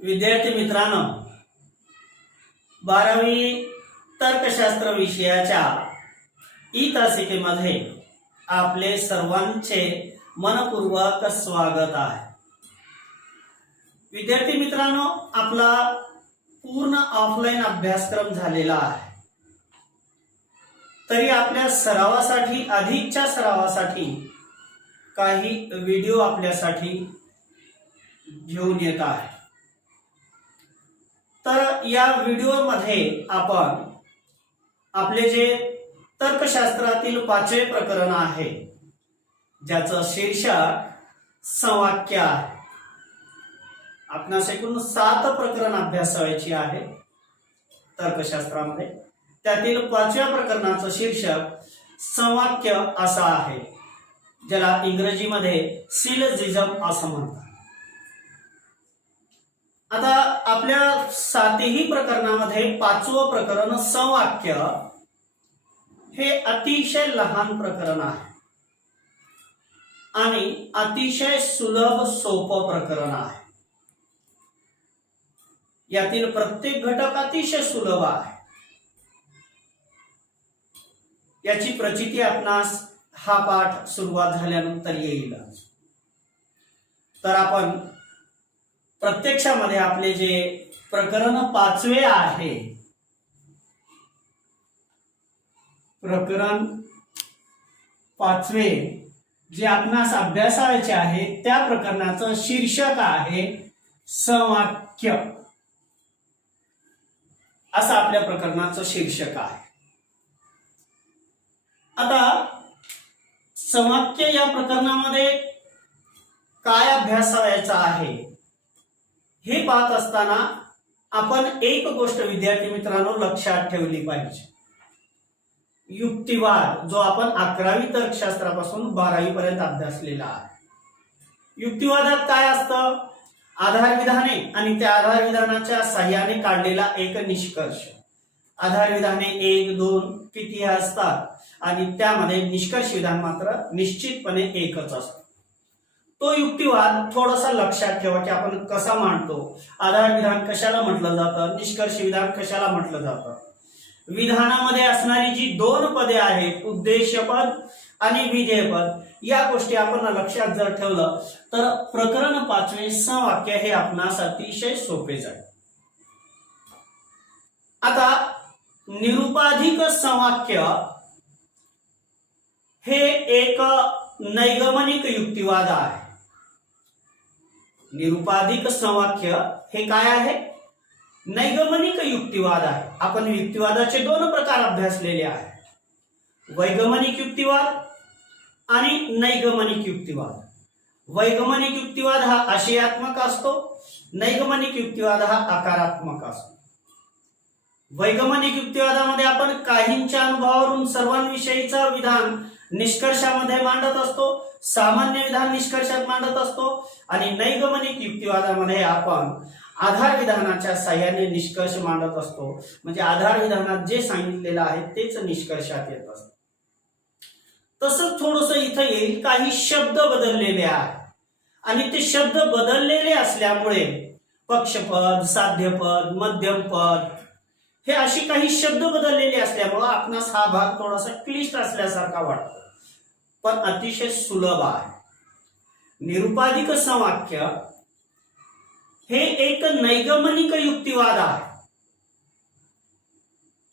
विद्यार्थी मित्रांनो, 12वी तर्कशास्त्र विषयाच्या ई तासिकेमध्ये आपले सर्वांचे मनपूर्वक स्वागत आहे। विद्यार्थी मित्रांनो, आपला पूर्ण ऑफलाईन अभ्यासक्रम झालेला आहे, तरी आपल्या सरावासाठी अधिकच्या सरावासाठी काही व्हिडिओ आपल्यासाठी घेऊन येत आहे। तर या व्हिडिओमध्ये आपण आपले जे तर्कशास्त्रातील 5वे प्रकरण आहे, ज्याचं शीर्षक संवाक्य आहे। आपणास एकूण 7 प्रकरण अभ्यासायची आहे तर्कशास्त्रामध्ये। त्यातील 5व्या प्रकरणाचं शीर्षक संवाक्य असं आहे, ज्याला इंग्रजीमध्ये सिलोजिझम असं म्हणतात। आता आपल्या 7ही प्रकरणामध्ये 5वं प्रकरण संवाक्य हे अतिशय लहान प्रकरण आहे आणि अतिशय सुलभ सोपं प्रकरण आहे। यातील प्रत्येक घटक अतिशय सुलभ आहे। याची प्रचिती आपणास हा पाठ सुरुवात झाल्यानंतर येईल। तर आपण प्रत्यक्षामध्ये आपले जे प्रकरण 5वे आहे, प्रकरण 5वे जे आपणास अभ्यासायचे आहे, त्या प्रकरणाचं शीर्षक आहे संवाक्य, असं आपल्या प्रकरणाचं शीर्षक आहे। आता संवाक्य या प्रकरणामध्ये काय अभ्यासायचं आहे हे पाहत असताना आपण एक गोष्ट विद्यार्थी मित्रांनो लक्षात ठेवली पाहिजे। युक्तिवाद, जो आपण 11वी तर्कशास्त्रापासून 12वी पर्यंत अभ्यासलेला आहे। युक्तिवादात काय असतं? आधार विधाने आणि त्या आधार विधानाच्या साह्याने काढलेला एक निष्कर्ष। आधार विधाने 1, 2 किती असतात आणि त्यामध्ये निष्कर्ष विधान मात्र निश्चितपणे एकच असतो। तो युक्तिवाद थोडासा लक्षात ठेवा की आपण कसा मांडतो, आधार विधान कशाला म्हटलं जातं, निष्कर्ष विधान कशाला म्हटलं जातं। विधानामध्ये असणारी जी 2 पदे आहेत, उद्देशपद आणि विधेयपद, या गोष्टी आपण लक्षात जर ठेवलं तर प्रकरण 5वे संवाक्य हे आपणास अतिशय सोपे जाईल। आता निरुपाधिक संवाक्य हे एक नैगमनिक युक्तिवाद आहे। निरुपाधिक संवाक्य हे काय आहे? नैगमनिक युक्तिवाद आहे। आपण युक्तिवादाचे 2 प्रकार अभ्यासलेले आहेत, वैगमनिक युक्तिवाद आणि नैगमनिक युक्तिवाद। वैगमनिक युक्तिवाद हा आशयात्मक असतो, नैगमनिक युक्तिवाद हा आकारात्मक असतो। वैगमनिक युक्तिवादामध्ये आपण काहींच्या अनुभवावरून सर्वांविषयीचा विधान निष्कर्षामध्ये मांडत असतो, सामान्य विधान निष्कर्षात मांडत असतो, आणि नैगमनिक युक्तिवादामध्ये आपण आधार विधानाच्या साह्याने निष्कर्ष मांडत असतो। म्हणजे आधार विधानात जे सांगितलेलं आहे तेच निष्कर्षात येत असतं। तसंच थोडंसं इथं येईल, काही शब्द बदललेले आहेत आणि ते शब्द बदललेले असल्यामुळे पक्षपद, साध्यपद, मध्यमपद हे अशी काही शब्द बदललेले असल्यामुळे आपणास हा भाग थोडासा क्लिष्ट असल्यासारखा वाटतो, पण अतिशय सुलभ आहे। निरुपाधिक संवाक्य हे एक नैगमनिक युक्तिवाद आहे,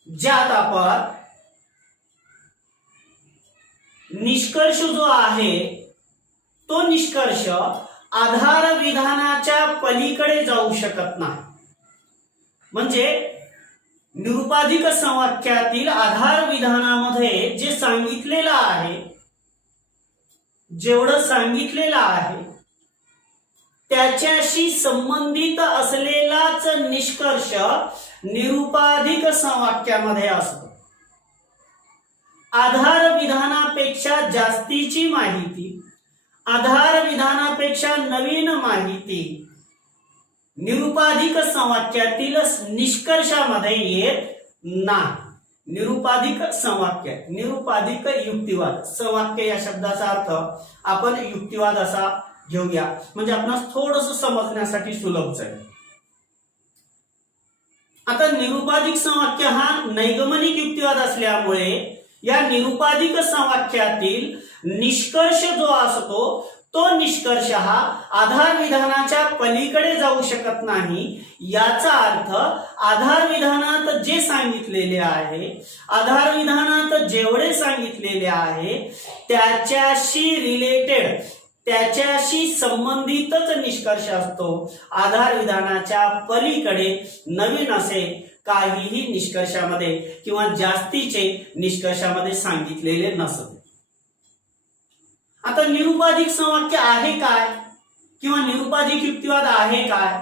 ज्यात आपण निष्कर्ष जो आहे तो निष्कर्ष आधार विधानाच्या पलीकडे जाऊ शकत नाही। म्हणजे निरुपाधिक संवाक्यातील आधार विधानामध्ये जे सांगितलेलं आहे, जेवढं सांगितलेलं आहे त्याच्याशी संबंधित असलेलाच निष्कर्ष निरुपाधिक संवाक्यामध्ये असतो। आधार विधानापेक्षा जास्तीची माहिती, आधार विधानापेक्षा नवीन माहिती निरुपाधिक संवाक्यातील निष्कर्षामध्ये येत नाही। निरुपाधिक संवाक्य, निरुपाधिक युक्तिवाद। संवाक्य या शब्दाचा अर्थ आपण युक्तिवाद असा घेऊया, म्हणजे आपणास थोडंसं समजण्यासाठी सुलभ जाईल। आता निरुपाधिक संवाक्य हा नैगमनिक युक्तिवाद असल्यामुळे या निरुपाधिक संवाक्यातील निष्कर्ष जो असतो तो निष्कर्ष हा आधार विधानाच्या पलीकडे जाऊ शकत नाही। याचा अर्थ आधार विधानात जे सांगितलेले आहे, आधार विधानात जेवढे सांगितलेले आहे त्याच्याशी रिलेटेड, त्याच्याशी संबंधितच निष्कर्ष असतो। आधार विधानाच्या पलीकडे नवीन असे काहीही निष्कर्षामध्ये किंवा जास्तीचे निष्कर्षामध्ये सांगितलेले नसते। आता निरुपाधिक संवाक्य आहे काय किंवा निरुपाधिक युक्तिवाद आहे काय,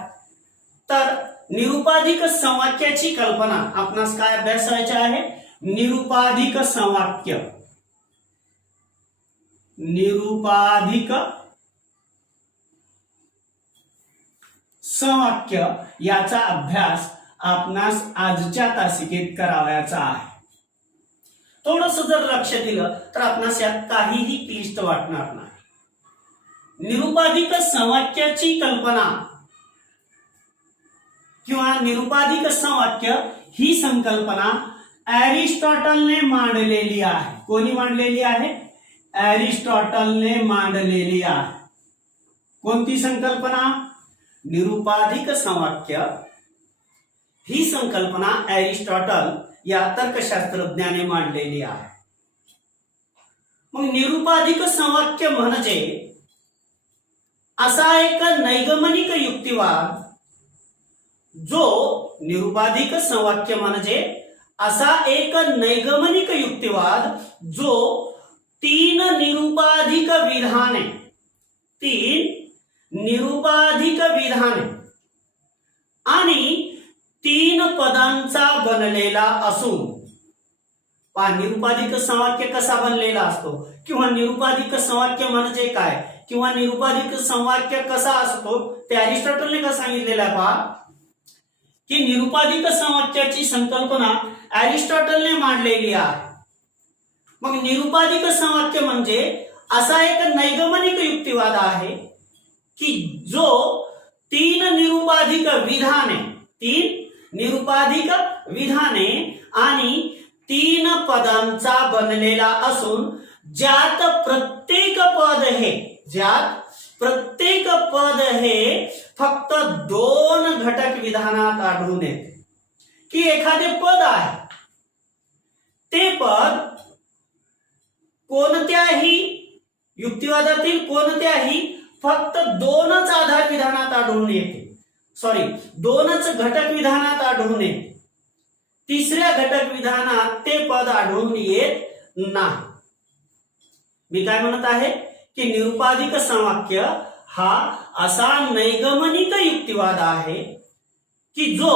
तर निरुपाधिक संवाक्याची कल्पना आपणास काय अभ्यासायची आहे? निरुपाधिक संवाक्य, निरुपाधिक संवाक्य याचा अभ्यास आपणास आजच्या तासिकेत करावयाचा आहे। थोडंसं जर लक्ष दिलं तर आपणास यात काहीही क्लिष्ट वाटणार नाही। निरुपाधिक संवाक्याची कल्पना किंवा निरुपाधिक संवाक्य ही संकल्पना अरिस्टॉटलने मांडलेली आहे। कोणी मांडलेली आहे? अरिस्टॉटलने मांडलेली आहे। कोणती संकल्पना? निरुपाधिक संवाक्य ही संकल्पना अरिस्टॉटल या तर्कशास्त्रज्ञाने मांडलेली आहे। मग निरुपाधिक संवाक्य म्हणजे असा एक नैगमनिक युक्तिवाद जो, निरुपाधिक संवाक्य म्हणजे असा एक नैगमनिक युक्तिवाद जो तीन निरुपाधिक विधाने, तीन निरुपाधिक विधाने आणि तीन पदांचा बनलेला असून, निरुपाधिक संवाक्य कसा बनलेला असतो किंवा निरुपाधिक संवाक्य म्हणजे काय किंवा निरुपाधिक संवाक्य कसा असतो ते अरिस्टॉटलने का सांगितलेलं आहे पहा, की निरुपाधिक संवाक्याची संकल्पना अरिस्टॉटलने मांडलेली आहे। मग निरुपाधिक संवाक्य म्हणजे असा एक नैगमनिक युक्तिवाद आहे की जो तीन निरुपाधिक विधाने, तीन निरुपाधिक विधाने आणि तीन पदांचा बनलेला असून ज्यात प्रत्येक पद हे फक्त दोन घटक विधानात आढळून येते। की एखादे पद आहे, ते पद कोणत्याही युक्तिवादातील कोणत्याही फक्त दोनच आधार विधानात आढळून येते, दोनच घटक विधानात आढळून येते। तिसऱ्या घटक विधानात ते पद आढळून येत नाही। मी काय म्हणत आहे की निरुपाधिक संवाक्य हा असा नैगमनिक युक्तिवाद आहे की जो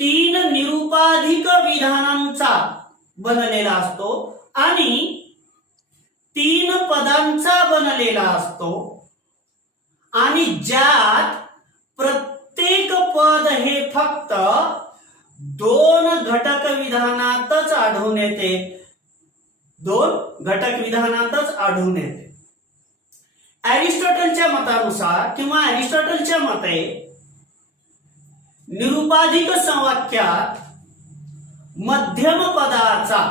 तीन निरुपाधिक विधानांचा बनलेला असतो आणि तीन पदांचा बनलेला असतो आणि ज्यात प्रत्येक पद हे फक्त दोन घटक विधानातच आढळून येते, दोन घटक विधानातच आढळून येते। अरिस्टॉटलच्या मतानुसार किंवा अरिस्टॉटलच्या मते निरुपाधिक संवाक्यात मध्यम पदाचा,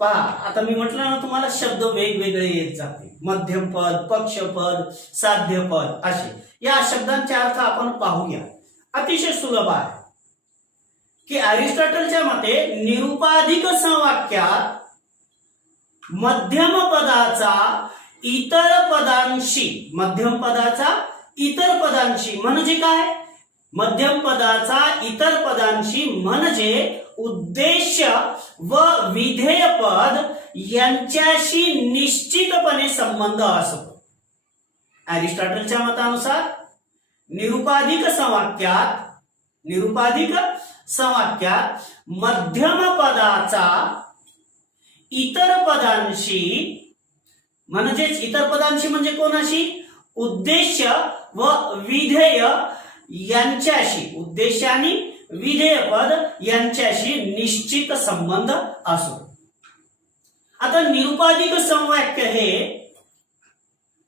पहा आता मी म्हटलं ना तुम्हाला शब्द वेगवेगळे येत जाते, मध्यम पद, पक्षपद, साध्य पद असे। या शब्दांचे अर्थ आपण पाहूया, अतिशय सुलभ आहे की अरिस्टॉटलच्या मते निरुपाधिक संवाक्यात मध्यम पदाचा इतर पदांशी, मध्यम पदाचा इतर पदांशी म्हणजे काय? मध्यम पदाचा इतर पदांशी म्हणजे उद्देश्य व विधेय पद यांच्याशी निश्चितपणे संबंध असतो। अरिस्टॉटलच्या मतानुसार निरुपाधिक संवाक्यात मध्यम पदाचा इतर पदांशी म्हणजेच इतर पदांशी म्हणजे कोणाशी? उद्देश्य व विधेय यांच्याशी, उद्देश्य आणि विधेय पद यांच्याशी निश्चित संबंध असो। आता निरुपाधिक संवाक्य हे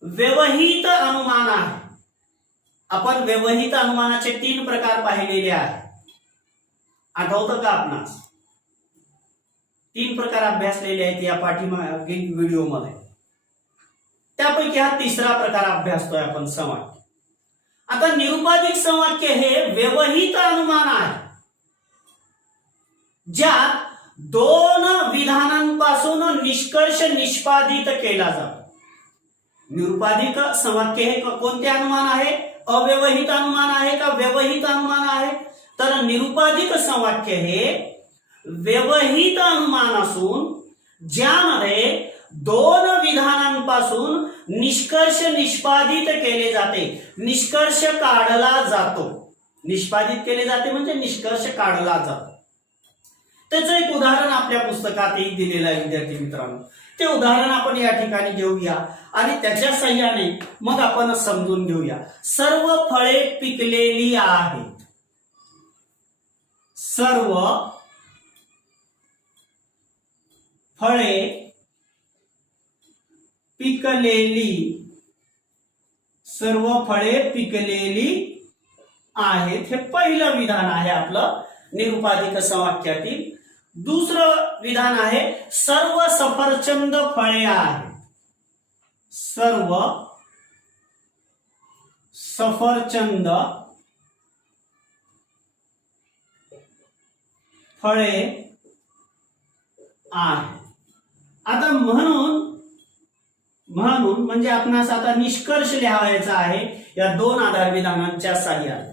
व्यवहित अनुमान आहे। आपण व्यवहित अनुमानाचे तीन प्रकार पाहिलेले आहेत। आठवतं का आपणास? 3 प्रकार अभ्यासलेले आहेत या पाठीमागील व्हिडिओमध्ये. त्यापैकी हा तिसरा प्रकार अभ्यासतोय आपण, समवाक्य. आता निरुपाधिक समवाक्य हे व्यवहित अनुमान आहे, ज्यात 2 विधानांपासून निष्कर्ष निष्पादित केला जातो. निरुपाधिक समवाक्य हे कोणते अनुमान आहे? अव्यवहित अनुमान आहे का व्यवहित अनुमान आहे? तर निरुपाधिक समवाक्य हे व्यवहित अनुमान असून ज्यामध्ये 2 विधानांपासून निष्कर्ष निष्पादित केले जाते, निष्कर्ष काढला जातो. निष्पादित केले जाते म्हणजे निष्कर्ष काढला जातो. त्याचं एक उदाहरण आपल्या पुस्तकातही दिलेलं आहे विद्यार्थी मित्रांनो. ते उदाहरण आपण या ठिकाणी घेऊया आणि त्याच्या सहाय्याने मग आपण समजून घेऊया. सर्व फळे पिकलेली आहेत. सर्व फळे पिकलेली, सर्व फळे पिकलेली आहेत. हे पहिलं विधान आहे आपलं निरुपाधिक समवाक्यातील. दुसरं विधान आहे सर्व सफरचंद फळे आहेत. सर्व सफरचंद फळे आहेत. आता म्हणून म्हणजे आपणास आता निष्कर्ष लिहायचा आहे या 2 आधार विधानांच्या साहाय्याने.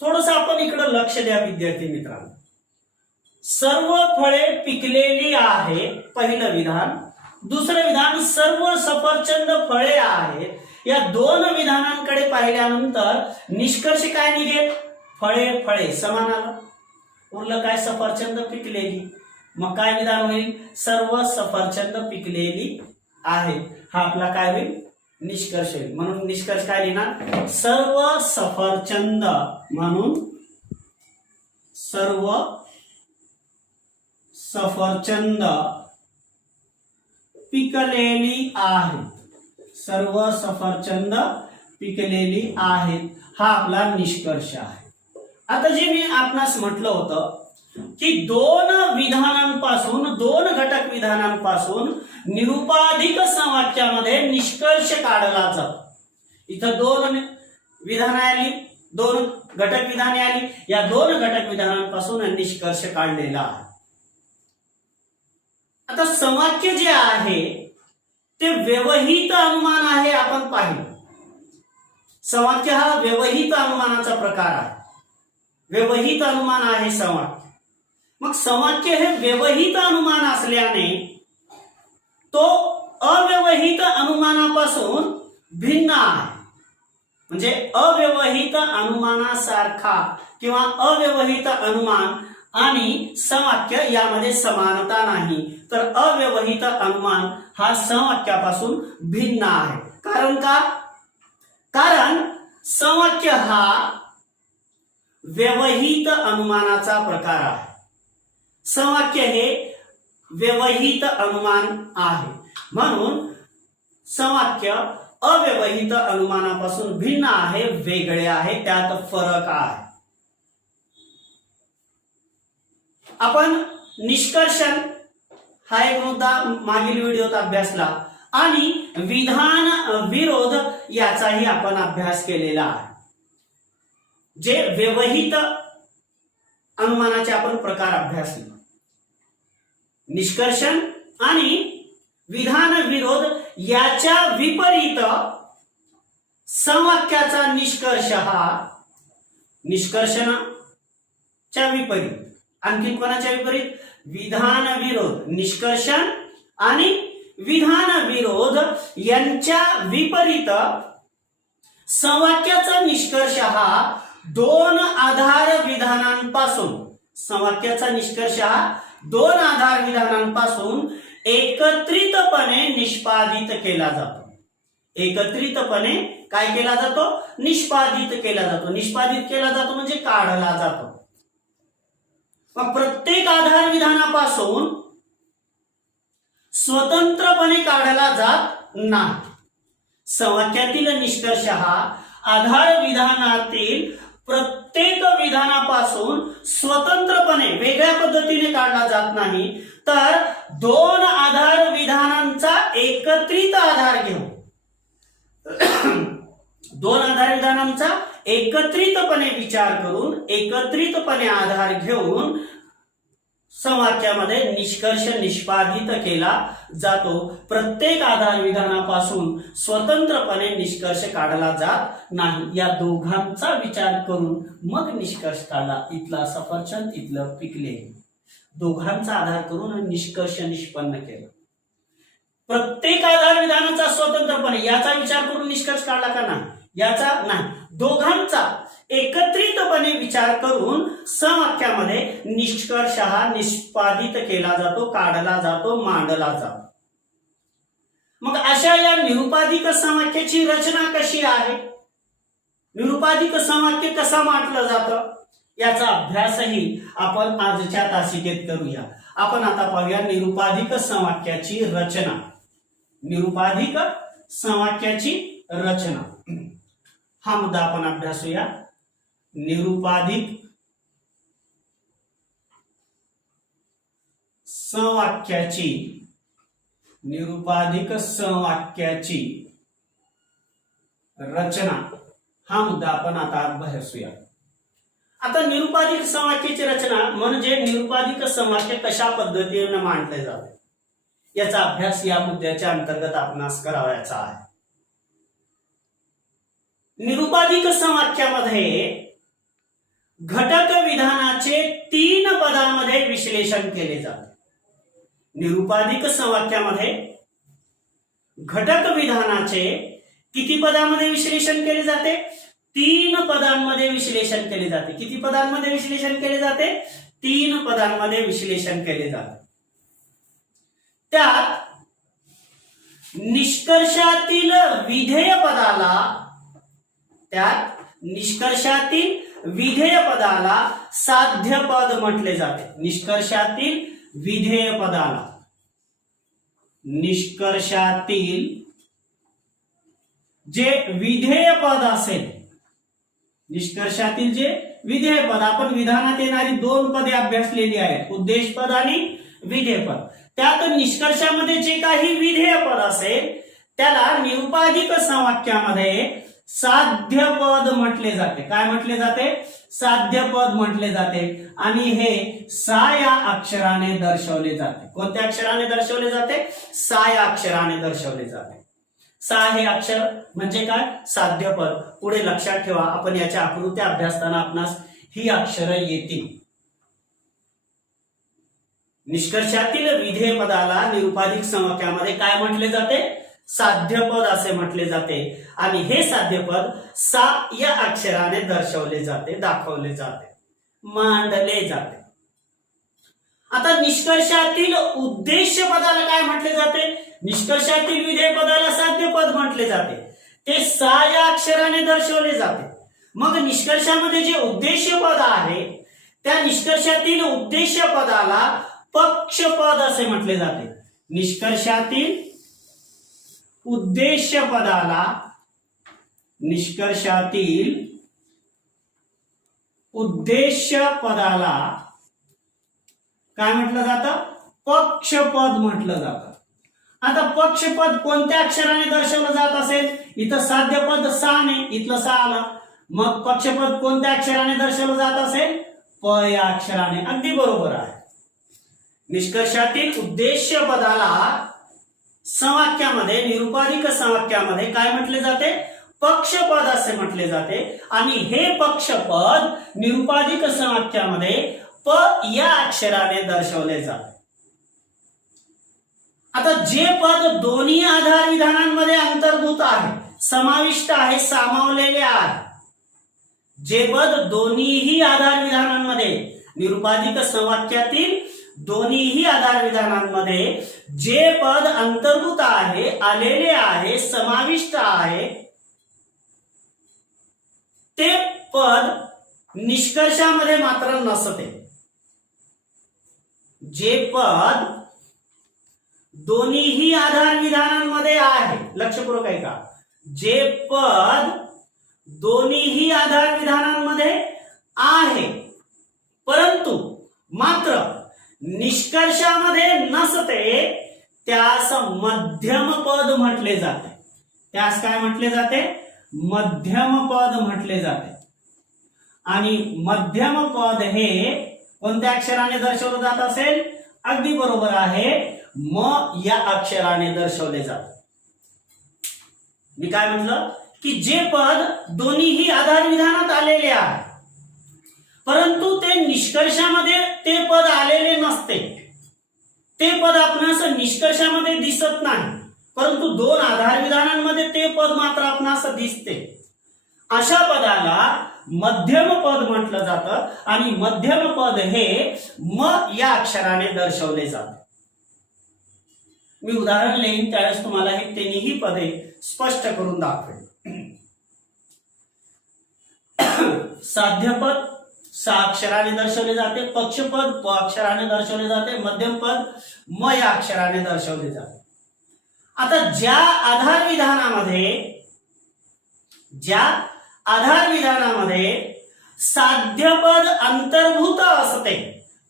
थोडंसं आपण इकडे लक्ष द्या विद्यार्थी मित्रांनो. सर्व फळे पिकलेली आहे पहिलं विधान. दुसरं विधान सर्व सफरचंद फळे आहेत. या 2 विधानांकडे पाहिल्यानंतर निष्कर्ष काय निघेल? फळे फळे समान आलं. उरलं काय? सफरचंद पिकलेली. मग काय विधान होईल? सर्व सफरचंद पिकलेली आहेत. हा आपला काय होईल? निष्कर्ष होईल. म्हणून निष्कर्ष काय लिहिणार? सर्व सफरचंद, म्हणून सर्व सफरचंद पिकलेली आहेत. सर्व सफरचंद पिकलेली आहेत. हा आपला निष्कर्ष आहे. आता जे मी आपणास म्हटलं होतं की 2 विधानांपासून, 2 घटक विधानांपासून निरुपाधिक समवाक्यामध्ये निष्कर्ष काढला जातो. इथं 2 विधाने आली, 2 घटक विधाने आली. या 2 घटक विधानांपासून निष्कर्ष काढलेला आहे. आता समवाक्य जे आहे ते व्यवहित अनुमान आहे. आपण पाहिलं समवाक्य हा व्यवहित अनुमानाचा प्रकार आहे. व्यवहित अनुमान आहे समवाक्य. मग समवाक्य हे व्यवहित अनुमान असल्याने तो अव्यवहित अनुमानापासून भिन्न आहे. म्हणजे अव्यवहित अनुमानासारखा किंवा अव्यवहित अनुमान आणि समवाक्य यामध्ये समानता नाही. तर अव्यवहित अनुमान हा समवाक्यापासून भिन्न आहे. कारण का? कारण समवाक्य हा व्यवहित अनुमानाचा प्रकार आहे. समवाक्य हे व्यवहित अनुमान आहे. म्हणून समवाक्य अव्यवहित अनुमानापासून भिन्न आहे, वेगळे आहे, त्यात फरक आहे. आपण निष्कर्षण हा एक मुद्दा मागील व्हिडिओत अभ्यासला आणि विधान विरोध याचाही आपण अभ्यास केलेला आहे. जे व्यवहित अनुमानाचे आपण प्रकार अभ्यासले. निष्कर्षण आणि विधान विरोध याच्या विपरीत समवाक्याचा निष्कर्ष हा निष्कर्षणाच्या विपरीत. आणखी कोणाच्या विपरीत? विधान विरोध. निष्कर्षण आणि विधान विरोध यांच्या विपरीत समवाक्याचा निष्कर्ष हा 2 आधार विधानांपासून, समवाक्याचा निष्कर्ष हा 2 आधार विधानांपासून एकत्रितपणे निष्पादित केला जातो. एकत्रितपणे काय केला जातो? निष्पादित केला जातो. निष्पादित केला जातो म्हणजे काढला जातो. मग प्रत्येक आधार विधानापासून स्वतंत्रपणे काढला जात नाही. समवाक्यातील निष्कर्ष हा आधार विधानातील प्रत्येक विधानापासून स्वतंत्रपणे दोघांचा एकत्रितपणे विचार करून एकत्रितपणे आधार घेऊन समवाक्यामध्ये निष्कर्ष निष्पादित केला जातो. प्रत्येक आधार विधानापासून स्वतंत्रपणे निष्कर्ष काढला जात नाही. या दोघांचा विचार करून मग निष्कर्ष काढला. इथला सफरचंद, इथलं पिकले. दोघांचा आधार करून निष्कर्ष निष्पन्न केला. प्रत्येक आधार विधानाचा स्वतंत्रपणे याचा विचार करून निष्कर्ष काढला का नाही? याचा नाही. दोघांचा एकत्रितपणे विचार करून समवाक्यामध्ये निष्कर्ष हा निष्पादित केला जातो, काढला जातो, मांडला जातो. मग अशा या निरुपाधिक समवाक्याची रचना कशी आहे? निरुपाधिक समवाक्य कसा मांडलं जातं याचा अभ्यासही आपण आजच्या तासिकेत करूया. आपण आता पाहूया निरुपाधिक समवाक्याची रचना. निरुपाधिक समवाक्याची रचना हा मुद्दा आपण अभ्यासूया. निरुपाधिक समवाक्याची रचना हा मुद्दा आपण आता अभ्यासूया. आता निरुपाधिक समवाक्याची रचना म्हणजे निरुपाधिक समवाक्य कशा पद्धतीने मांडले जाते याचा अभ्यास या मुद्द्याच्या अंतर्गत आपणास करावयाचा आहे. निरुपाधिक समवाक्यामध्ये घटक विधानाचे 3 पदांमध्ये विश्लेषण केले जाते. निरुपाधिक समवाक्यामध्ये घटक विधानाचे किती पदांमध्ये विश्लेषण केले जाते? 3 पदांमध्ये विश्लेषण केले जाते. किती पदांमध्ये विश्लेषण केले जाते? 3 पदांमध्ये विश्लेषण केले जाते. त्यात निष्कर्षातील विधेय पदाला साध्य पद म्हटले जाते. निष्कर्षातील विधेय जे विधेय पद असेल, निष्कर्षातील जे विधेय पद, आपण विधानात येणारी 2 पदे अभ्यासलेली आहेत, उद्देश पद आणि विधेय पद. त्यात निष्कर्षामध्ये जे काही विधेय पद असेल त्याला निरुपाधिक समवाक्यामध्ये साध्य पद म्हटले जाते. काय म्हटले जाते? साध्य पद म्हटले जाते. आणि हे सा या अक्षराने दर्शवले जाते. कोणत्या अक्षराने दर्शवले जाते? सा या अक्षराने दर्शवले जाते. सा हे अक्षर म्हणजे काय? साध्य पद. पुढे लक्षात ठेवा, आपण याच्या आकृत्या अभ्यासताना आपणास ही अक्षरं येतील. निष्कर्षातील विधेय पदाला निरुपाधिक समवाक्यामध्ये काय म्हटले जाते? साध्यपद असे म्हटले जाते. आणि हे साध्यपद सा या अक्षराने दर्शवले जाते, दाखवले जाते, मांडले जाते. आता निष्कर्षातील उद्देश पदाला काय म्हटले जाते? निष्कर्षातील विधेय पदाला साध्यपद म्हटले जाते. ते सा या अक्षराने दर्शवले जाते. मग निष्कर्षामध्ये जे उद्देश पद आहे त्या निष्कर्षातील उद्देश पदाला पक्षपद असे म्हटले जाते. निष्कर्षातील उद्देश पदाला काय म्हटलं जातं? पक्षपद म्हटलं जातं. आता पक्षपद कोणत्या अक्षराने दर्शवलं जात असेल? इथं साध्यपद सा ने, इथलं सा आला. मग पक्षपद कोणत्या अक्षराने दर्शवलं जात असेल? प या अक्षराने. अगदी बरोबर आहे. निष्कर्षातील उद्देश पदाला समवाक्यामध्ये, निरुपाधिक समवाक्यामध्ये काय म्हटले जाते? पक्षपद असे म्हटले जाते. आणि हे पक्षपद निरुपाधिक समवाक्यामध्ये प या अक्षराने दर्शवले जाते. आता जे पद दोन्ही आधार विधानांमध्ये अंतर्भूत आहे, समाविष्ट आहे, सामावलेले आहे, जे पद दोन्हीही आधार विधानांमध्ये, निरुपाधिक समवाक्यातील दोन्हीही आधार विधानांमध्ये जे पद अंतर्भूत आहे, आलेले आहे, समाविष्ट आहे, ते पद निष्कर्षामध्ये मात्र नसते. जे पद दोन्हीही आधार विधानांमध्ये आहे, लक्षपूर्वक ऐका, जे पद दोन्हीही आधार विधानांमध्ये आहे परंतु मात्र निष्कर्षामध्ये नसते, त्यास मध्यम पद म्हटले जाते. त्यास काय म्हटले जाते? मध्यम पद म्हटले जाते. आणि मध्यम पद हे कोणत्या अक्षराने दर्शवलं जात असेल? अगदी बरोबर आहे, म या अक्षराने दर्शवले जाते. मी काय म्हटलं की जे पद दोन्हीही आधार विधानात आलेले आहे, परंतु ते निष्कर्षामध्ये ते पद आलेले नसते, ते पद आपणास निष्कर्षामध्ये दिसत नाही, परंतु दोन आधार विधानांमध्ये ते पद मात्र आपणास दिसते. अशा पदाला मध्यम पद म्हटलं जातं. आणि मध्यम पद हे म या अक्षराने दर्शवले जाते. मी उदाहरण लिहीन, त्यावेळेस तुम्हाला हे तिन्ही पदे स्पष्ट करून दाखवेल. साध्यपद स अक्षराने दर्शवले जाते, पक्षपद प अक्षराने दर्शवले जाते, मध्यम पद म या अक्षराने दर्शवले जाते. आता ज्या आधार विधानामध्ये साध्यपद अंतर्भूत असते,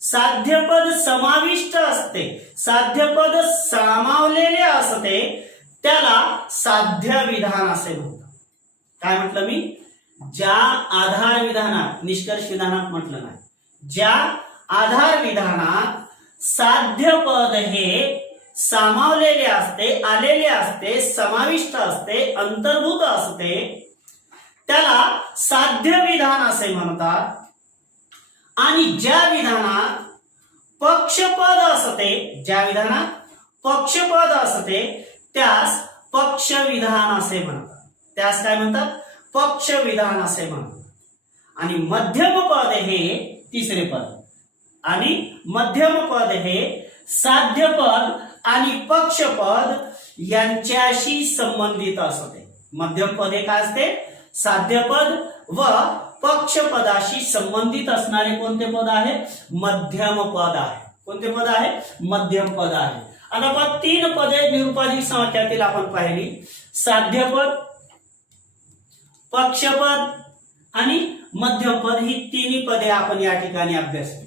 साध्यपद समाविष्ट असते, साध्यपद सामावलेले असते, त्याला साध्य विधान असे म्हणतात. काय म्हटलं मी? ज्या आधार विधानात, निष्कर्ष विधानात म्हटलं नाही, ज्या आधार विधानात साध्यपद हे सामावलेले असते, आलेले असते, समाविष्ट असते, अंतर्भूत असते, त्याला साध्य विधान असे म्हणतात. आणि ज्या विधानात पक्षपद असते, ज्या विधानात पक्षपद असते, त्यास पक्ष विधान असे म्हणतात. त्यास काय म्हणतात? पक्ष विधान असे म्हणतात. आणि मध्यम पद हे तिसरे पद, आणि मध्यम पद हे साध्यपद आणि पक्षपद यांच्याशी संबंधित असते. मध्यम पद हे काय असते? साध्यपद व पक्षपदाशी संबंधित असणारे कोणते पद आहे? मध्यम पद आहे. कोणते पद आहे? मध्यम पद आहे. आता आपण तीन पदे निरुपाधिक समाख्यातील आपण पाहिली. साध्यपद, पक्षपद आणि मध्यम पद, ही तिन्ही पदे आपण या ठिकाणी अभ्यासली.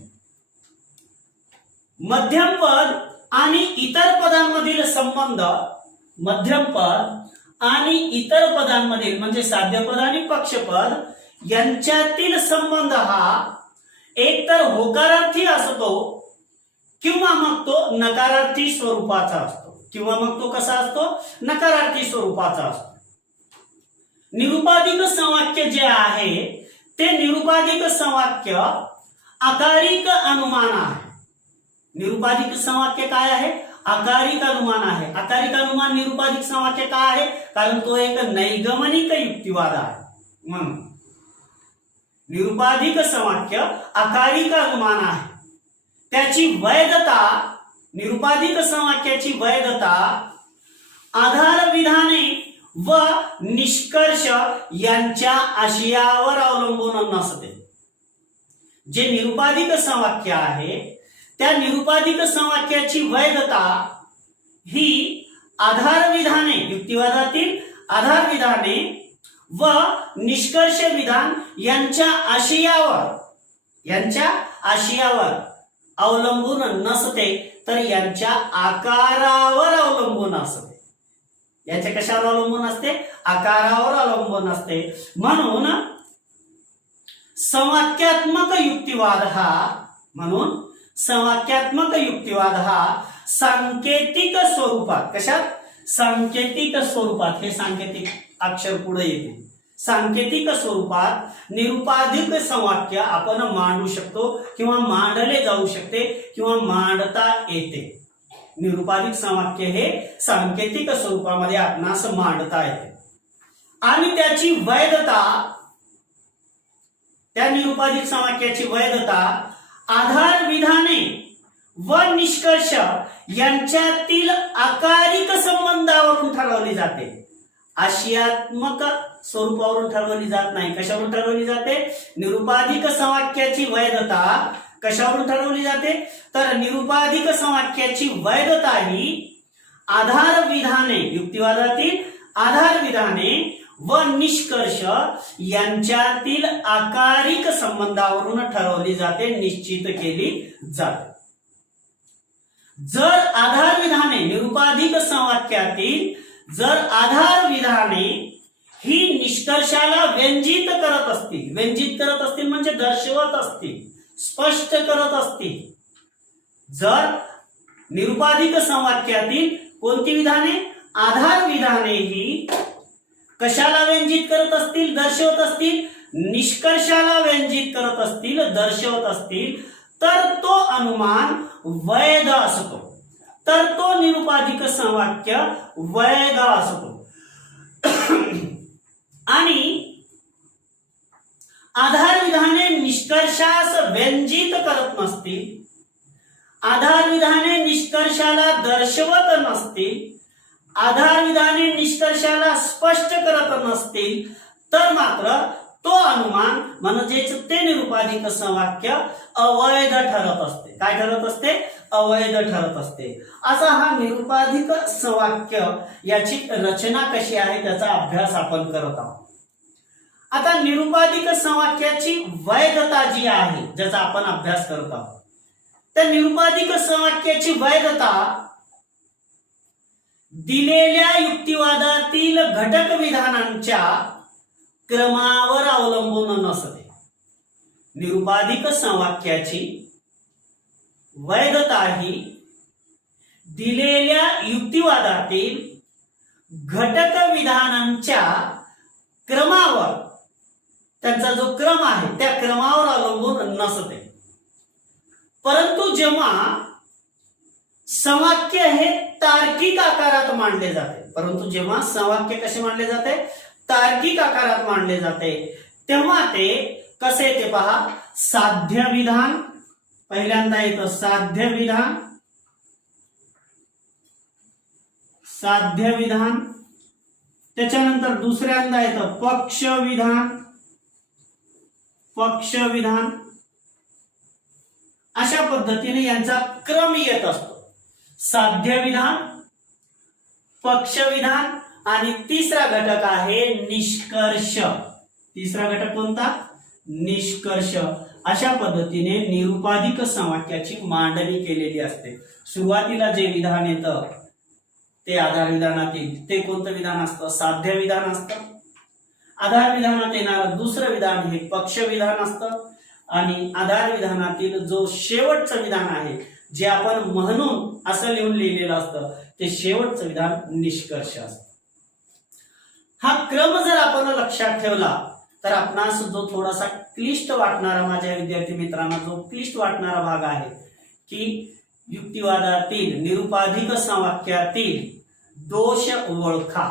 मध्यम पद आणि इतर पदांमधील संबंध, मध्यम पद आणि इतर पदांमधील म्हणजे साध्यपद आणि पक्षपद यांच्यातील संबंध हा एकतर होकारार्थी असतो किंवा मग तो नकारार्थी स्वरूपाचा असतो, किंवा मग तो कसा असतो? नकारार्थी स्वरूपाचा असतो. निरुपाधिक संवाक्य जे आहे ते निरुपाधिक संवाक्य आकारिक अनुमान आहे. निरुपाधिक संवाक्य काय आहे? आकारिक अनुमान आहे. आकारिक अनुमान निरुपाधिक संवाक्य काय आहे? कारण तो एक नैगमनिक युक्तिवाद आहे. म्हणून निरुपाधिक संवाक्य आकारिक अनुमान आहे. त्याची वैधता, निरुपाधिक संवाक्याची वैधता आधार विधाने व निष्कर्ष यांच्या आशयावर अवलंबून नसते. जे निरुपाधिक संवाक्य आहे त्या निरुपाधिक संवाक्याची वैधता ही आधार विधाने, युक्तिवादातील आधार विधाने व निष्कर्ष विधान यांच्या आशयावर अवलंबून नसते, तर यांच्या आकारावर अवलंबून असते. याच्या कशावर अवलंबून असते? आकारावर अवलंबून असते. म्हणून संवाक्यात्मक युक्तिवाद हा सांकेतिक स्वरूपात, कशात? सांकेतिक स्वरूपात, हे सांकेतिक अक्षर पुढे येते, सांकेतिक स्वरूपात निरुपाधिक संवाक्य आपण मांडू शकतो किंवा मांडले जाऊ शकते किंवा मांडता येते. निरुपाधिक संवाक्य हे सांकेतिक स्वरूपामध्ये आपणास मांडता येते. आणि त्याची वैधता, त्या निरुपाधिक संवाक्याची वैधता आधार विधाने व निष्कर्ष यांच्यातील आकारिक संबंधावरून ठरवली जाते. आशयात्मक स्वरूपावरून ठरवली जात नाही. कशावरून ठरवली जाते? निरुपाधिक संवाक्याची वैधता कशावरून ठरवली जाते? तर निरुपाधिक संवाक्याची वैधता ही आधार विधाने, युक्तिवादातील आधार विधाने व निष्कर्ष यांच्यातील आकारिक संबंधावरून ठरवली जाते, निश्चित केली जाते. जर आधार विधाने, निरुपाधिक संवाक्यातील जर आधार विधाने ही निष्कर्षाला व्यंजित करत असतील. व्यंजित करत असतील म्हणजे दर्शवत असतील, स्पष्ट करत असतील. जर निरुपाधिक समवाक्यातील कोणती विधाने, आधार विधाने ही कशाला व्यंजित करत असतील, दर्शवत असतील, निष्कर्षाला व्यंजित करत असतील, दर्शवत असतील, तर तो अनुमान वैध असतो. तर तो निरुपाधिक समवाक्य वैध असतो. आणि आधार विधाने निष्कर्षास व्यंजित करत नसतील, आधार विधाने निष्कर्षाला दर्शवत नसतील, आधार विधाने निष्कर्षाला स्पष्ट करत नसतील, तर मात्र तो अनुमान म्हणजेच ते निरुपाधिक समवाक्य अवैध ठरत असते. काय ठरत असते? अवैध ठरत असते. असा हा निरुपाधिक समवाक्य याची रचना कशी आहे त्याचा अभ्यास आपण करत आहोत. आता निरुपाधिक समवाक्याची वैधता जी आहे ज्याचा आपण अभ्यास करत आहोत, त्या निरुपाधिक समवाक्याची वैधता दिलेल्या युक्तिवादातील घटक विधानांच्या क्रमावर अवलंबून नसते. निरुपाधिक समवाक्याची वैधता ही दिलेल्या युक्तिवादातील घटक विधानांच्या क्रमावर, त्यांचा जो क्रम आहे त्या क्रमावर अवलंबून नसते. परंतु जेव्हा समवाक्य हे तार्किक आकारात मांडले जाते, परंतु जेव्हा समवाक्य कसे मांडले जाते, तार्किक आकारात मांडले जाते, तेव्हा ते कसे ते पहा. साध्य विधान पहिल्यांदा येतं, साध्य विधान, साध्य विधान, त्याच्यानंतर दुसऱ्यांदा येतं पक्ष विधान, पक्ष विधान. अशा पद्धतीने यांचा क्रम येत असतो. साध्य विधान, पक्ष विधान आणि तिसरा घटक आहे निष्कर्ष. तिसरा घटक कोणता? निष्कर्ष. अशा पद्धतीने निरुपाधिक समवाक्याची मांडणी केलेली असते. सुरुवातीला जे विधान येतं ते आधार विधानातील ते कोणतं विधान असतं? साध्य विधान असतं. आधार विधानात येणारं दुसरं विधान हे पक्ष विधान असतं. आणि आधार विधानातील जो शेवटचं विधान आहे जे आपण म्हणून असं लिहिलेलं असतं ते शेवटचं विधान निष्कर्ष असतं. हा क्रम जर आपण लक्षात ठेवला तर आपणास जो थोडासा क्लिष्ट वाटणारा, माझ्या विद्यार्थी मित्रांना जो क्लिष्ट वाटणारा भाग आहे की युक्तिवादातील निरुपाधिक समवाक्यातील दोष ओळखा,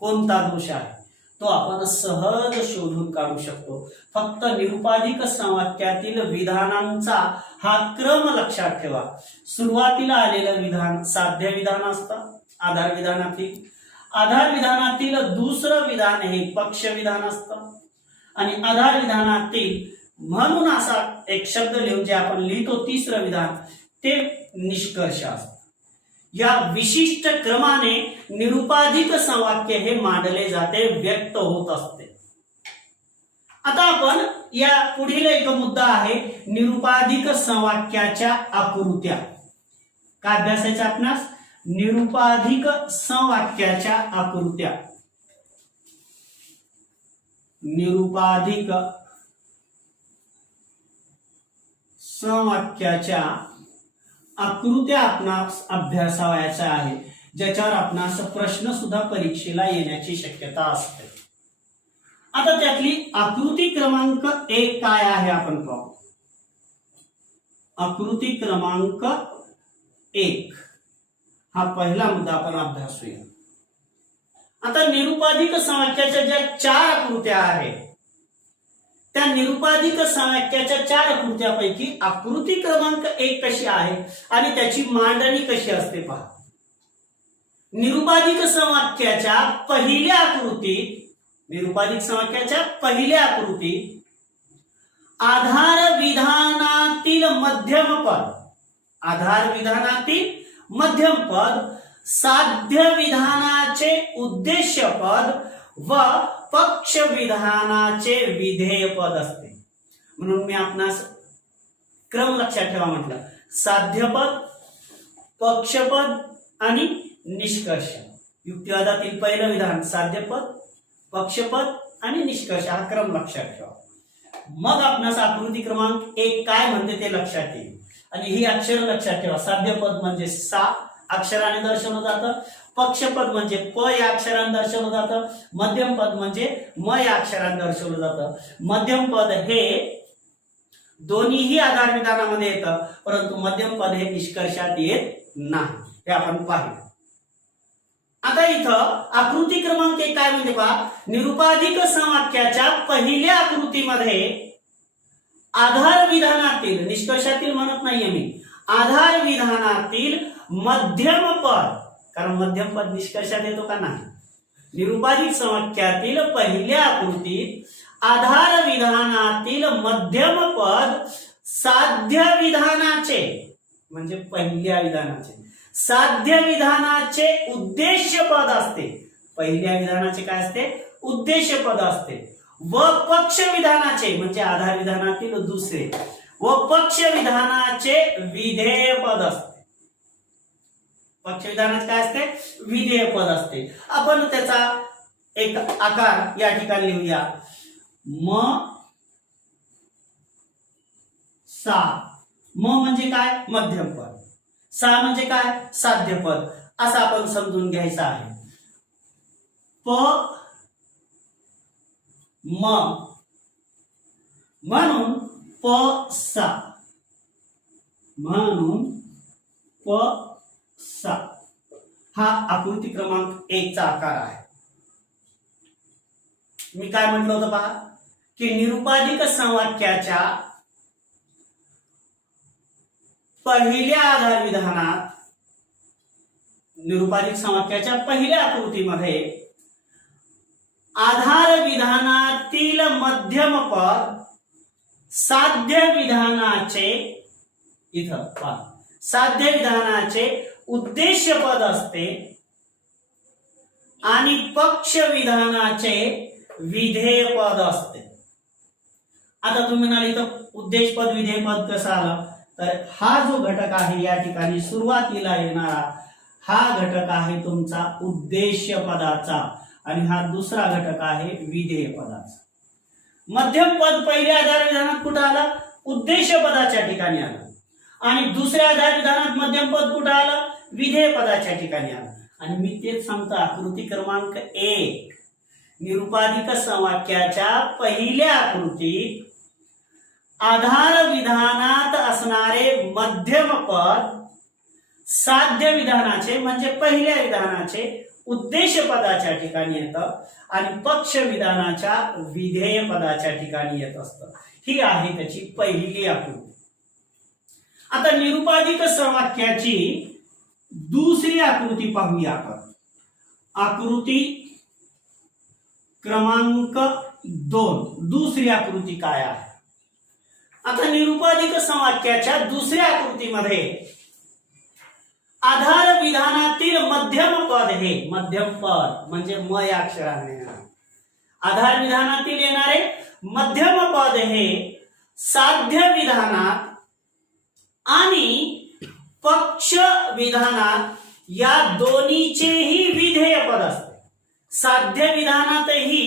कोणता दोष आहे तो आपण सहज शोधून काढू शकतो. फक्त निरुपाधिक समवाक्यातील विधानांचा हा क्रम लक्षात ठेवा. सुरुवातीला आलेलं विधान साध्य विधान असतं आधार विधानातील. आधार विधानातील दुसरं विधान हे पक्ष विधान असतं. आणि आधार विधानातील म्हणून असा एक शब्द लिहून जे आपण लिहितो तिसरं विधान ते निष्कर्ष असतं. या विशिष्ट क्रमाने निरुपाधिक समवाक्य हे मांडले जाते, व्यक्त होत असते. आता आपण या पुढील एक मुद्दा आहे निरुपाधिक समवाक्याच्या आकृत्या. काय अभ्यासायचं आपणास? निरुपाधिक समवाक्याच्या आकृत्या. निरुपाधिक समवाक्याच्या आकृत्या आपणास अभ्यासावयाच्या आहे, ज्याच्यावर आपणास प्रश्न सुद्धा परीक्षेला येण्याची शक्यता असते. आता त्यातली आकृती क्रमांक 1 काय आहे आपण पाहू. आकृती क्रमांक 1 हा पहिला मुद्दा आपण अभ्यासूया. आता निरुपाधिक समवाक्याच्या ज्या 4 आकृत्या आहेत त्या निरुपाधिक समवाक्याच्या 4 आकृत्यापैकी आकृती क्रमांक 1 कशी आहे आणि त्याची मांडणी कशी असते पहा. निरुपाधिक समवाक्याच्या पहिल्या आकृतीत, निरुपाधिक समवाक्याच्या पहिल्या आकृतीत आधार विधानातील मध्यम पद, आधार विधानातील मध्यम पद, साध्य विधानाचे उद्देश्य पद व पक्ष विधानाचे विधेय पद असते. म्हणून मी आपणास क्रम लक्षात ठेवा म्हटलं. साध्यपद, पक्षपद आणि निष्कर्ष. युक्तिवादातील पहिलं विधान साध्यपद, पक्षपद आणि निष्कर्ष हा क्रम लक्षात ठेवा. मग आपणास आकृती क्रमांक 1 काय म्हणते ते लक्षात येईल. आणि ही अक्षर लक्षात ठेवा. साध्य पद म्हणजे सा अक्षराने दर्शवलं जातं, पक्षपद म्हणजे प या अक्षराने दर्शवलं जातं, मध्यम पद म्हणजे म या अक्षराने दर्शवलं जातं. मध्यम पद हे दोन्हीही आधार विधानामध्ये येतं, परंतु मध्यम पद हे निष्कर्षात येत नाही, हे आपण पाहिलं. आता इथं आकृती क्रमांक 1 काय म्हणजे पहा, निरुपाधिक समवाक्याच्या पहिल्या आकृतीमध्ये आधार विधानातील, निष्कर्षातील म्हणत नाहीये मी, आधार विधानातील मध्यम पद, कारण मध्यम पद निष्कर्षात येतो का नाही. निरुपाधिक समवाक्यातील पहिल्या आकृतीत आधार विधानातील मध्यम पद साध्य विधानाचे, म्हणजे पहिल्या विधानाचे साध्य विधानाचे उद्देश्य पद असते. पहिल्या विधानाचे काय असते, उद्देश्य पद असते. व पक्ष विधानाचे म्हणजे आधार विधानातील दुसरे व पक्ष विधानाचे विधेय पद असते. पक्ष विधानाचे काय असते, विधेय पद असते. आपण त्याचा एक आकार या ठिकाणी लिहूया. म सा. म म्हणजे काय, मध्यम पद. सा म्हणजे काय, साध्य पद. असं आपण समजून घ्यायचं आहे. प म म्हणून प सा, म्हणून प सा हा आकृती क्रमांक 1 चा आकार आहे. मी काय म्हटलं होतं पहा, की निरुपाधिक समवाक्याच्या पहिल्या आधार विधानात, निरुपाधिक समवाक्याच्या पहिल्या आकृतीमध्ये आधार विधानातील मध्यम पद साध्य विधानाचे, इथं पहा, साध्य विधानाचे उद्देश्य पद असते आणि पक्ष विधानाचे विधेय पद असते. आता तुम्ही म्हणाल इथं उद्देश पद विधेय पद कसं आलं, तर हा जो घटक आहे या ठिकाणी सुरुवातीला येणारा हा घटक आहे तुमचा उद्देश्य पदाचा आणि हा दुसरा घटक आहे विधेय पदाचा. मध्यम पद पहिल्या आधार विधानात कुठं आलं, उद्देश्य पदाच्या ठिकाणी आलं, आणि दुसऱ्या आधार विधानात मध्यम पद कुठं आलं, विधेय पदाच्या ठिकाणी आलं. आणि मी तेच सांगतो, आकृती क्रमांक 1 निरुपाधिक समवाक्याच्या पहिल्या आकृतीत आधार विधानात असणारे मध्यम पद साध्य विधानाचे म्हणजे पहिल्या विधानाचे उद्देश पदाच्या ठिकाणी येतं आणि पक्ष विधानाच्या विधेय पदाच्या ठिकाणी येत असतं. ही आहे त्याची पहिली आकृती. आता निरुपाधिक समवाक्याची दुसरी आकृती पाहूया आपण. आकृती क्रमांक 2 दुसरी आकृती काय आहे. आता निरुपाधिक समवाक्याच्या दुसऱ्या आकृतीमध्ये आधार विधानातील मध्यम पद, हे मध्यम पद म्हणजे म या अक्षराने आधार विधानातील येणारे मध्यम पद हे साध्य विधानात आणि पक्ष विधानात या दोन्हीचेही विधेय पद असते. साध्य विधानातही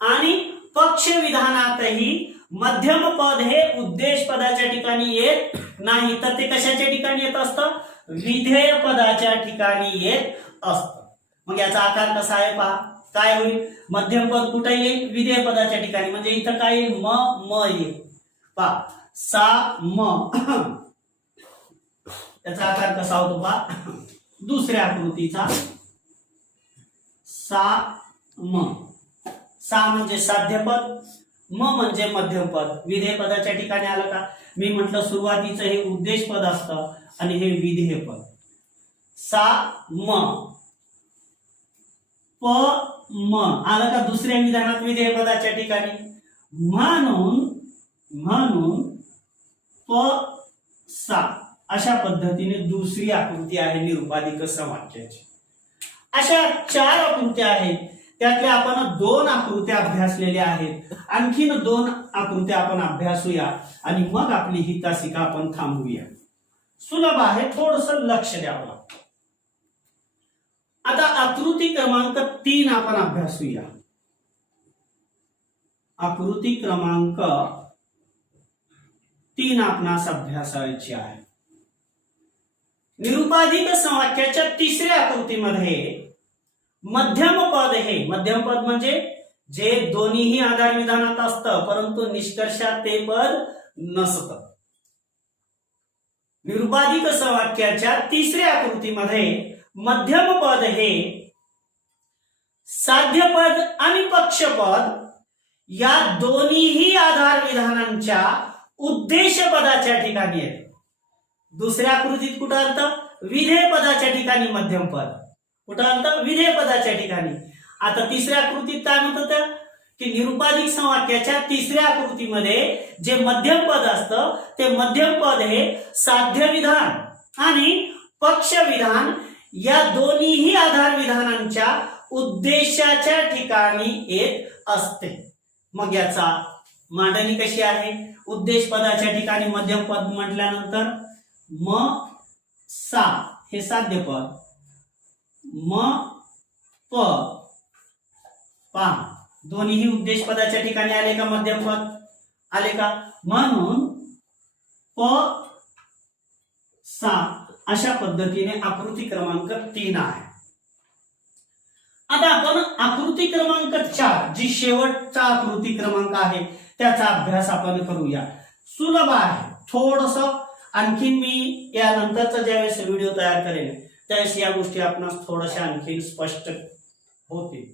आणि पक्ष विधानातही मध्यम पद हे उद्देश पदाच्या ठिकाणी येत नाही, तर ते कशाच्या ठिकाणी येत असतं, विधेय पदाच्या ठिकाणी येत असतं. मग याचा आकार कसा आहे पहा, काय होईल, मध्यम पद कुठे येईल, विधेय पदाच्या ठिकाणी, म्हणजे इथं काय येईल, म येईल पहा, सा म. त्याचा आकार कसा होतो पहा, दुसऱ्या आकृतीचा सा म. सा म्हणजे साध्य पद, म म्हणजे मध्यम पद. विधेय पदाच्या ठिकाणी आलं का, मी म्हटलं सुरुवातीचं हे उद्देश पद असतं आणि हे विधेय पद. सा म प म आलं का दुसऱ्या विधानात विधेय पदाच्या ठिकाणी, म्हणून प सा. अशा पद्धतीने दुसरी आकृती आहे निरुपाधिक समवाक्याची. अशा 4 आकृत्या आहेत, त्यातल्या आपण 2 आकृत्या अभ्यासलेल्या आहेत. आणखीन 2 आकृत्या आपण अभ्यासूया आणि मग आपली ही तासिका आपण थांबवूया. सुलभ आहे, थोडंसं लक्ष द्यावं लागतं. आता आकृती क्रमांक 3 आपण अभ्यासूया. आकृती क्रमांक 3 आपणास अभ्यासायची आहे. निरुपाधिक समवाक्याच्या तिसऱ्या आकृतीमध्ये मध्यम पद हे, मध्यम पद म्हणजे जे दोन्हीही आधार विधानात असतं परंतु निष्कर्षात ते पद नसतं. निरुपाधिक समवाक्याच्या तिसऱ्या आकृतीमध्ये मध्यम पद हे साध्य पद आणि पक्षपद या दोन्हीही आधार विधानांच्या उद्देश पदाच्या ठिकाणी येते. दुसऱ्या आकृतीत कुठं आलं? विधेय पदाच्या ठिकाणी मध्यम पद. कुठं आलं? विधेय पदाच्या ठिकाणी. आता तिसऱ्या आकृतीत काय म्हणत होतं की निरुपाधिक समवाक्याच्या तिसऱ्या आकृतीमध्ये जे मध्यम पद असतं ते मध्यम पद हे साध्य विधान आणि पक्ष विधान या दोन्हीही आधार विधानांच्या उद्देशाच्या ठिकाणी येत असते. मग याचा मांडणी कशी आहे? उद्देश पदाच्या ठिकाणी मध्यम पद म्हटल्यानंतर म सा हे साध्य पद, म प पा दोन्हीही उद्देश पदाच्या ठिकाणी आले का? मध्यम पद आले का? म्हणून प सा अशा पद्धतीने आकृती क्रमांक 3 आहे. आता आपण आकृती क्रमांक 4 जी शेवटचा आकृती क्रमांक आहे त्याचा अभ्यास आपण करूया. सुलभ आहे थोडस. आणखी मी या नंतरचा ज्यावेळेस व्हिडिओ तयार करेन त्यावेळेस या गोष्टी आपणास थोड्याशा आणखी स्पष्ट होतील.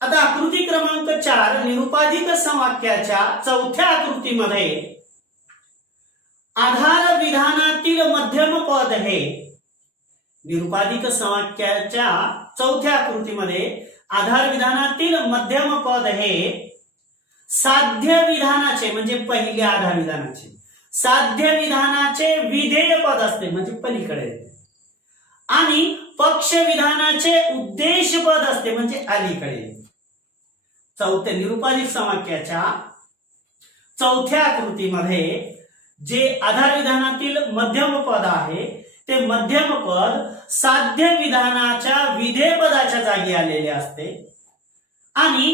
आता आकृती क्रमांक 4 निरुपाधिक समवाक्याच्या चौथ्या आकृतीमध्ये आधार विधानातील मध्यम पद हे, निरुपाधिक समवाक्याच्या चौथ्या आकृतीमध्ये आधार विधानातील मध्यम पद हे साध्य विधानाचे म्हणजे पहिल्या आधार विधानाचे, साध्य विधानाचे विधेय पद असते म्हणजे पलीकडे येते, आणि पक्ष विधानाचे उद्देश पद असते म्हणजे अलीकडे येते. चौथ्या निरुपाधिक समवाक्याच्या चौथ्या आकृतीमध्ये जे आधार विधानातील मध्यम पद आहे ते मध्यम पद साध्य विधानाच्या विधेय पदाच्या जागी आलेले असते आणि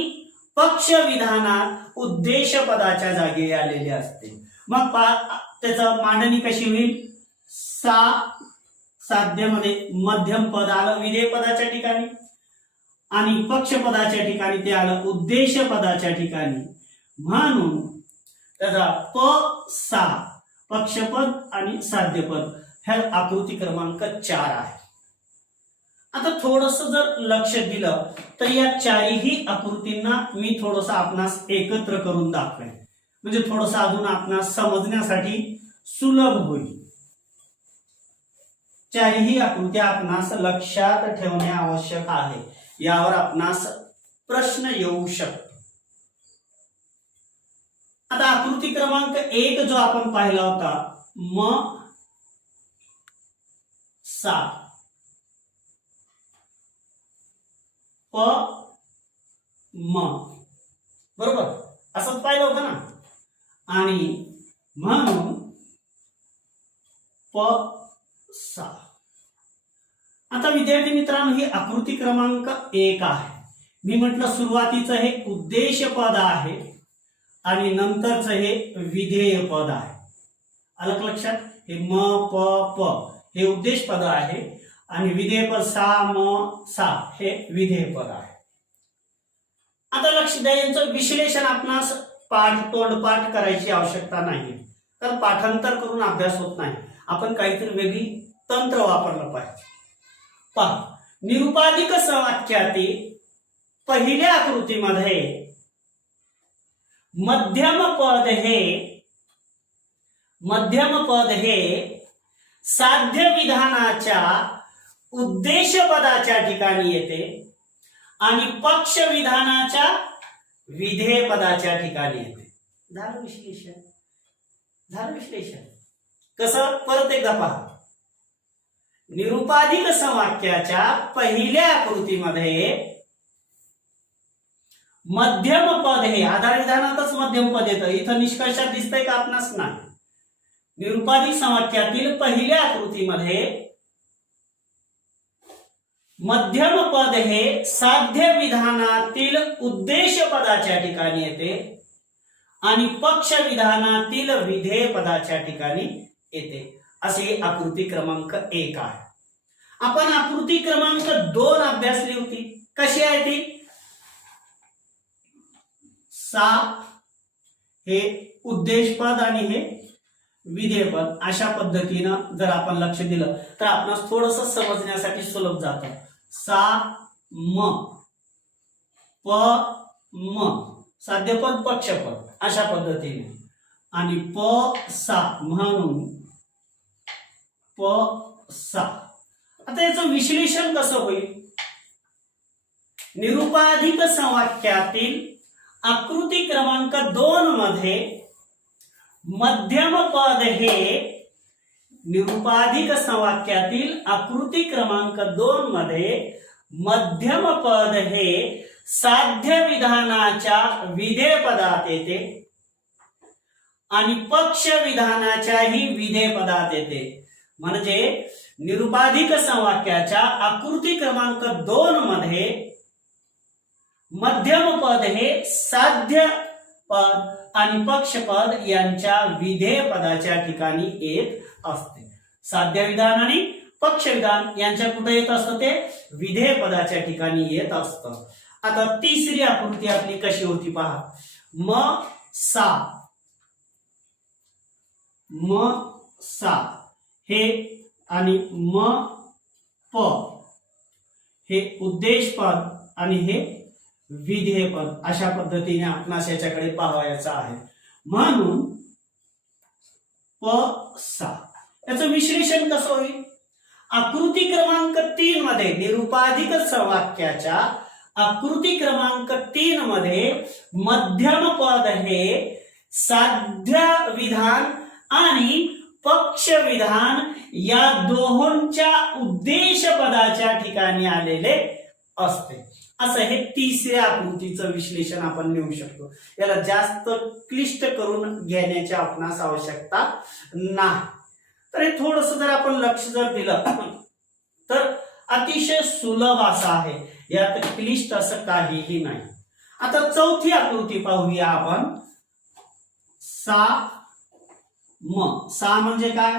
पक्ष विधानात उद्देश पदाच्या जागी आलेले असते. मग त्याचं मांडणी कशी होईल? साध्यमध्ये मध्यम पद आलं विधेय पदाच्या ठिकाणी आणि पक्ष पदाच्या ठिकाणी ते आलं उद्देश पदाच्या ठिकाणी. म्हणून त्याचा प सा पक्षपद आणि साध्यपद ह्या आकृती क्रमांक 4 आहे. आता थोडस जर लक्ष दिलं तर या चारही आकृतींना मी थोडस आपणास एकत्र करून दाखवेन म्हणजे थोडस अजून आपणास समजण्यासाठी सुलभ होईल. चारही आकृत्या आपणास लक्षात ठेवणे आवश्यक आहे. यावर आपणास प्रश्न येऊ शकतो. आता आकृती क्रमांक 1 जो आपण पाहिला होता म सा प म बरोबर असंच पाहिलं होतं ना. आणि म्हणून प सा. आता विद्यार्थी मित्रांनो ही आकृती क्रमांक 1 आहे. मी म्हटलं सुरुवातीचं हे उद्देश पद आहे आणि नंतरचं हे विधेय पद आहे. आलं लक्षात? हे म प प हे उद्देश पद आहे आणि विधेय पद सा म सा हे विधेय पद आहे. आता लक्ष द्या यांचं विश्लेषण आपणास तोंडपाठ करायची आवश्यकता नाही कारण पाठांतर करून अभ्यास होत नाही. आपण काहीतरी वेगळी तंत्र वापरलं पाहिजे. पहा निरुपाधिक समवाक्यातील पहिल्या आकृतीमध्ये मध्यम पद हे साध्य विधानाच्या उद्देश पदाच्या ठिकाणी येते आणि पक्ष विधानाच्या विधेय पदाच्या ठिकाणी येते. झालं विश्लेषण कसं? परत एकदा पहा. निरुपाधिक समवाक्याच्या पहिल्या आकृतीमध्ये मध्यम पद हे आधार विधानातच मध्यम पद येतं. इथं निष्कर्षात दिसतंय का आपणास? नाही. निरुपाधिक समवाक्यातील पहिल्या आकृतीमध्ये मध्यम पद हे साध्य विधानातील उद्देश पदाच्या ठिकाणी येते आणि पक्ष विधानातील विधेय पदाच्या ठिकाणी येते. अशी आकृती क्रमांक 1 आहे. आपण आकृती क्रमांक 2 अभ्यासली होती. कशी आहे ती? सा हे उद्देश पद आणि हे विधेय पद. अशा पद्धतीनं जर आपण लक्ष दिलं तर आपणास थोडस समजण्यासाठी सुलभ जातं. सा म प म साध्यपद पक्षपद अशा पद्धतीने आणि प सा म्हणून प सा. आता याचं विश्लेषण कसं होईल? निरुपाधिक संवाक्यातील आकृती क्रमांक 2 मध्ये मध्यम पद हे निरुपाधिक संवाक्यातील आकृती क्रमांक 2 मध्ये मध्यम पद हे साध्य विधानाच्या विधेय पदात येते आणि पक्ष विधानाच्याही विधेय पदात येते. म्हणजे निरुपाधिक संवाक्याच्या आकृती क्रमांक 2 मध्ये मध्यम पद हे साध्य पद आणि पक्षपद यांच्या विधेय पदाच्या ठिकाणी येत असते. साध्य विधान आणि पक्ष विधान यांच्या कुठे येत असतं? ते विधेय पदाच्या ठिकाणी येत असतं. आता तिसरी आकृती आपली कशी होती पहा. म सा म सा हे आणि म प हे उद्देश पद आणि हे विधेय पद अशा पद्धतीने आपणास याच्याकडे पाहायचं आहे. म्हणून प सा याचं विश्लेषण कसं होईल? आकृती क्रमांक 3 मध्ये निरुपाधिक संवाक्याच्या आकृती क्रमांक 3 मध्ये मध्यम पद हे साध्य विधान आणि पक्ष विधान या दोहोंच्या उद्देश पदाच्या ठिकाणी आलेले असते. असं हे तिसऱ्या आकृतीचं विश्लेषण आपण लिहू शकतो. याला जास्त क्लिष्ट करून घेण्याची आपणास आवश्यकता नाही. तर हे थोडस जर आपण लक्ष जर दिलं तर अतिशय सुलभ असं आहे. यात क्लिष्ट असं काहीही नाही. आता चौथी आकृती पाहूया आपण. सा म सा म्हणजे काय?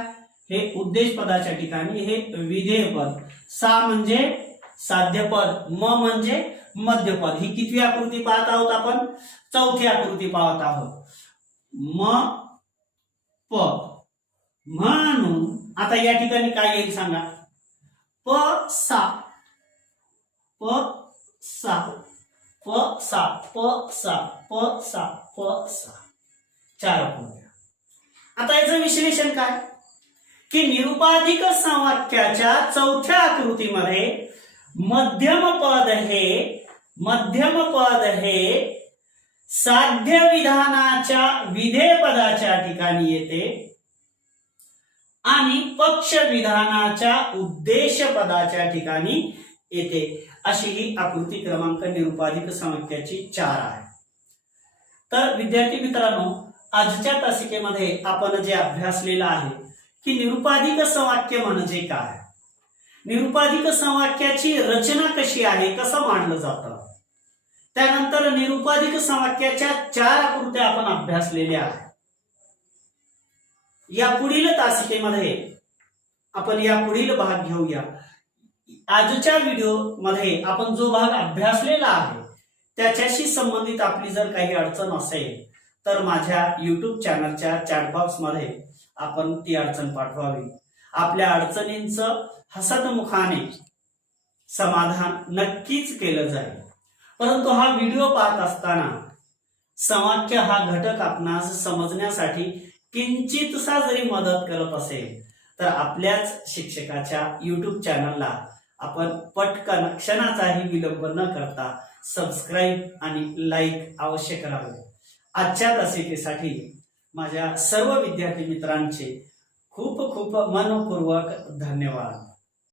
हे उद्देश पदाच्या ठिकाणी हे विधेय पद. सा म्हणजे साध्यपद, म म्हणजे मध्यपद. ही कितवी आकृती पाहत आहोत आपण? चौथी आकृती पाहत आहोत. म प म्हणून आता या ठिकाणी काय येईल सांगा? प सा प सा प सा प सा प सा प सा. 4 आकृत्या. आता याचं विश्लेषण काय? की निरुपाधिक संवाक्याच्या चौथ्या आकृतीमध्ये मध्यम पद हे साध्य विधानाच्या विधेय पदाच्या ठिकाणी येते आणि पक्ष विधानाच्या उद्देश पदाच्या ठिकाणी येते. अशी ही आकृती क्रमांक निरुपाधिक संवाक्याची 4 आहे. तर विद्यार्थी मित्रांनो, आजच्या तासिकेमध्ये आपण जे अभ्यासलेलं आहे की निरुपाधिक संवाक्य म्हणजे काय, निरुपाधिक संवाक्याची रचना कशी आहे, कसं मांडलं जातं, त्यानंतर निरुपाधिक संवाक्याच्या 4 आकृत्या आपण अभ्यासलेल्या आहेत. या पुढील तासिकेमध्ये आपण या पुढील भाग घेऊया. आजच्या व्हिडिओ मध्ये आपण जो भाग अभ्यासलेला आहे त्याच्याशी संबंधित आपली जर काही अडचण असेल तर माझ्या YouTube चॅनलच्या चॅट बॉक्स मध्ये आपण ती अडचण पाठवावी. आपल्या अडचणींचं हसतमुखाने समाधान नक्कीच केलं जाईल. परंतु हा व्हिडिओ पाहत असताना संवाक्य हा घटक आपणास समजण्यासाठी किंचितसा जरी मदत करत असेल तर आपल्याच शिक्षकाच्या YouTube चॅनलला आपण पटकन क्षणाचाही विलंब न करता सबस्क्राईब आणि लाईक अवश्य करावे. आजच्या तासिकेसाठी माझ्या सर्व विद्यार्थी मित्रांचे खूप खूप मनपूर्वक धन्यवाद.